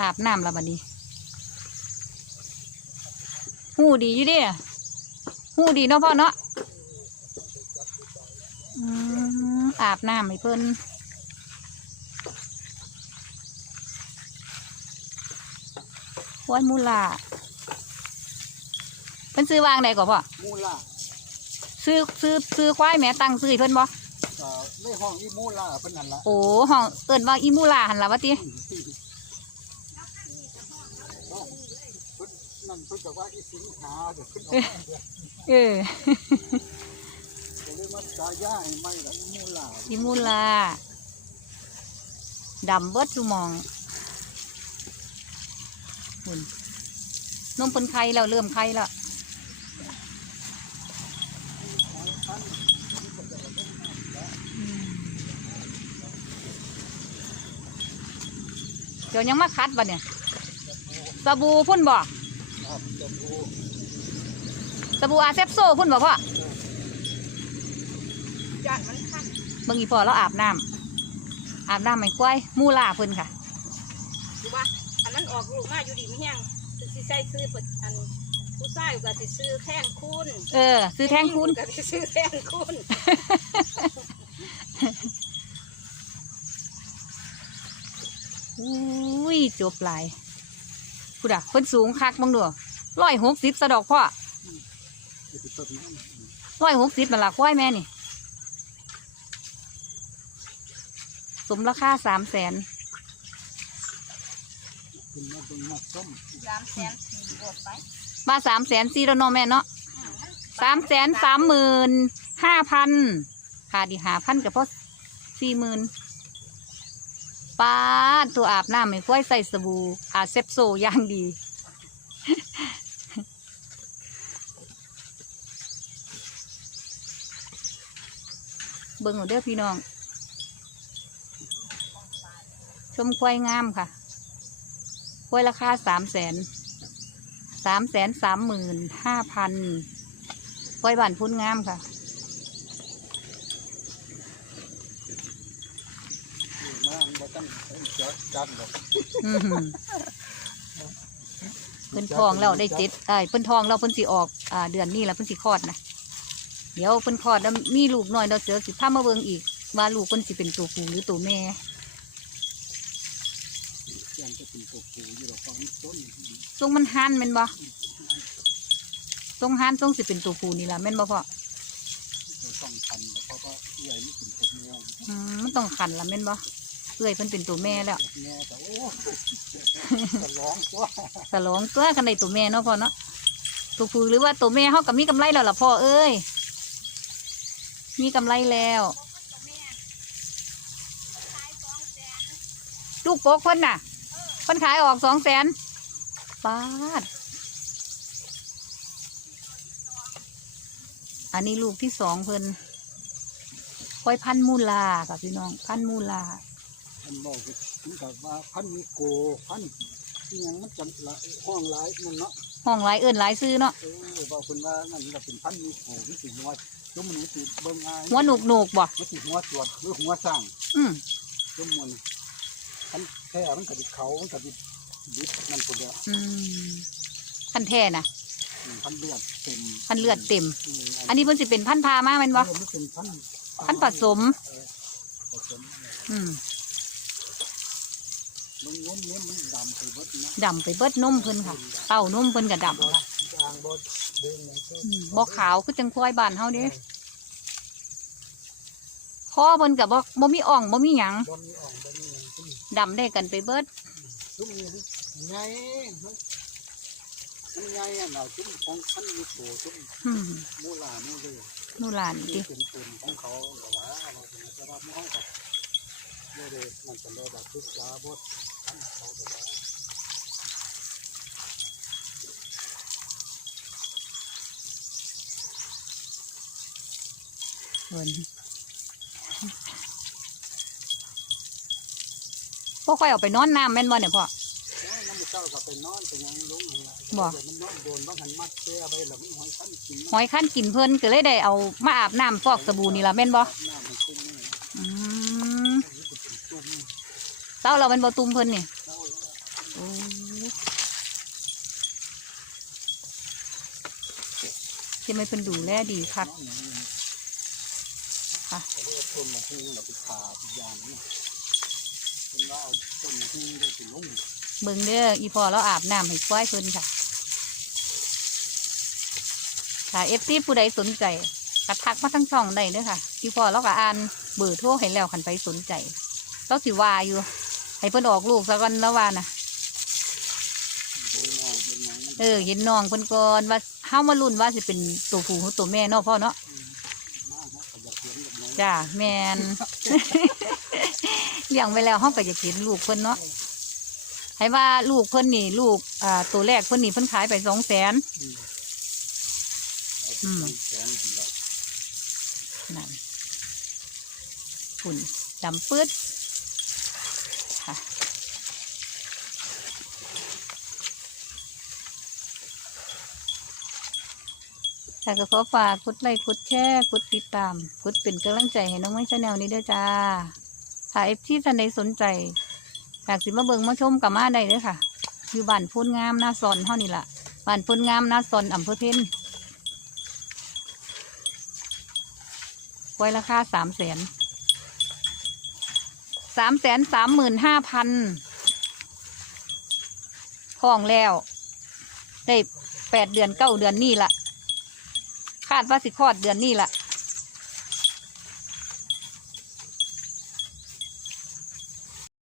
อาบน้ำและบัดนี้หูดีอยู่เดิหูดีเนาะพ่อเนาะอืมอาบน้ำให้เพิ่นห้วยมูลาเพิ่นซื้อวางใดก่อนพ่อมูล่าซื้อซื้อซื้อควายแหม่ตั้งซื้อให้เพิ่นบ่เอ่อในห้องอีมูล่าเพิ่นนั่นละโอ้ห้องเอิ้นว่าอีมูลาหันล่ะวะติ เพิ่ นนั่นเพิ่นก็ว่าอีสิงหาเดี๋ยวเพิ่นเอามาเดี๋ยวเออก็เลยมาตายาให้ไหม่ละอีมูล่าอีมูลาดำเบิดสุหมองหุ่นนมเพิ่นไข่แล้วเริ่มไข่แล้วอืมเดี๋ยวยังมาคัดบ่เนี่ยสบู่พุ่นบ่ ครับจะดูสบู่อาเซปโซพุ่นบ่พ่อจานมันขั้นเบิ่งอีพ่อเราอาบน้ำอาบน้ำไม่ควายมูลาเพิ่นค่ะดูว่าอันนั้นออกลูกมาอยู่ดีไม่แห้งสิใส่ซื้อเปิดอันผู้ชายก็สิซื้อแท่งคุณเออ ซื้อแทงคุณก็สิซื้อแท่งคุณอุ้ยจบหลาย พูดอะเพิ่นสูงคักบังดูร้อยหกสิบสะดอกพ่อจะไปต้นน้ำร้อยหกสิบมันละควายแม่นี่ สมราคาสามแสนเพิ่นมาเบิ่งมาส้มสามแสนสี่บวกไปมาสามแสนสี่แล้วเนาะแม่เนาะสามแสนสามหมื่นห้าพันค่าดีหาพันกับพ่อสี่หมื่น ป้าตัวอาบน้ำไม่ควายใส่สบู่อาเซปโซอย่างดี เบิ่งเอาเด้อพี่น้อง ชมควายงามค่ะ ควายราคาสามแสนสามแสนสามหมื่นห้าพันควายบ้านพุ่นงามค่ะ อยู่มา อันบ่ต้องเพิ่นจัดจัดดอกอื้อหือเพิ่นทองแล้วได้เจ็ดไอ้ยเพิ่นทองแล้วเพิ่นสิออกอ่าเดือนนี้แล้วเพิ่นสิคลอดนะเดี๋ยวเพิ่นคลอดแล้วมีลูกน้อยเราเจอสิพามาเบิ่งอีก ว่าลูกเพิ่นสิเป็นตัวผู้หรือตัวแม่ยังจะเป็นตัวปูอยู่ดอกฟังต้นทรงมันหันแม่นบ่ทรงหันทรงสิเป็นตัวผู้นี่ล่ะแม่นบ่พ่อจะต้องทันแล้วเพราะว่าใหญ่ไม่ถึงตัวเมียอืมมันต้องขันล่ะแม่นบ่ เอ้อยเพิ่นเป็นตัวแม่แล้วแม่แต่โอ้จะร้องตัวสลองตัวกันในตัวแม่เนาะพ่อเนาะตัวผู้หรือว่าตัวแม่เขากับมีกำไรแล้วล่ะพ่อเอ้ยมีกำไรแล้ว ลูกโป๊กเพิ่นน่ะเพิ่นขายออกสองแสนบาทอันนี้ลูกที่สองเพิ่นค่อยพันมูลาค่ะพี่น้อง พันมูลา นบอกมันกับว่าพันมีโกพันอิหยังมันจะละห้องหลายมันเนาะห้องหลายเอิ้นหลายซื้อเนาะเออบอกคนว่านั่นเราเป็นพันมีโกมันสิหัวจุ่มมันสิเบิ่งง่ายหัวหนุกหนุกๆบ่มันสิหัวตรวจหรือหัวสร้างอืมจุ่มมันพันแท้มันกับดิเขามันกับดิดิบนั่นคนเดียวอืมพันแท้น่ะอืมพันเลือดเต็มพันเลือดเต็มอืมอันนี้เพิ่นสิเป็นพันธุ์พามาแม่นบ่เออมันเป็นพันพันธุ์ผสมเออผสมอะไร อืม มันง้มเนี้ยมัน ดำไปเบิดนะดำไปเบิดนมเพิ่นค่ะ เต้านมเพิ่นก็ดำบอค่ะจางบอเด้งอย่างเช่นอืมบ่ขาวคือจังควายบ้านเฮาเด้คอเพิ่นก็บ่บ่มีอ่องบ่มีหยังบอมีอ่องบอมีอย่างเช่นดำได้กันไปเบิดซุ้มนี้ไงมันมันไงอะเราซุ้มของพันมีโกซุ้มอืมมูลามูเลยนู่นล่ะนี่ที่ติเป็นตุนของเขาหรอวะเราเป็นจะรับห้องกับโมเดลมันจะเลยแบบทุกยาบด ทันเขาแต่ว่าเพิ่นบ่ค่อยเอาไปนอนน้ำแม่นบ่เนี่ยพ่อน้ำมันเจ้าก็ไปนอนไปยังลุงบ่เดี๋ยวมันนอนโดนบ้างหันมัดเสียไปแล้วมันหอยขั้นกินหอยคั้นกินเพิ่นก็เลยได้เอามาอาบน้ำฟอกสบู่นี่ล่ะแม่นบ่ น้ำมันตุ้มนี่ อืม นี่ก็ เต้าเราเป็นบ่ตุ่มเพิ่นนี่เจ้าโอ้โอ้ที่ไม่เป็นดูแลดีคักค่ะต้นมะเราไปผ่าอีกอย่างนี้เป็นว่าเอาต้นมะฮุงได้ไปลงเบิ่งเด้ออีพอเราอาบน้ำให้ควายเพิ่นค่ะค่ะเอฟซีผู้ใดสนใจกระทักมาทั้งช่องได้เด้อค่ะอีพอเราก็อ่านเบอร์โทรให้แล้วคันไปสนใจเราสิว่าอยู่ ให้เพิ่นออกลูกซะก่อนแล้วว่านะเป็นนองเป็นไม้มันเออ เห็นน้องเพิ่นก่อนว่าเฮามาลุ้นว่าสิเป็นตัวผู้หรือตัวแม่เนาะพ่อเนาะมากนะขยับเขียนแบบนี้จ้าแมนเลี้ยงไว้แล้วเฮาก็จะเห็นลูกเพิ่นเนาะให้ว่าลูกเพิ่นนี่ ลูกอ่าตัวแรกเพิ่นนี่เพิ่นขายไปสองแสนอืมเอาไปตั้งแสนอยู่แล้วนั่นฝุ่นดำปื๊ด ค่ะก็ขอฝากกดไลค์กดแชร์กดติดตามกดเป็นกำลังใจให้น้องไม้ชาแนลนี้ด้วยจ้าถ้าเอฟที่ท่านใดสนใจอยากสิมาเบิงมาชมกับมาได้เลยค่ะ อยู่บ้านพูนงามหน้าซอนเท่านี้ล่ะบ้านพูนงามหน้าซอนอำเภอเพ็ญไว้ราคาสามแสนสามแสนสามหมื่นห้าพันทองแล้ว ได้แปดเดือนเก้าเดือนนี่ละ คาดว่าสิคลอดเดือนนี่ละ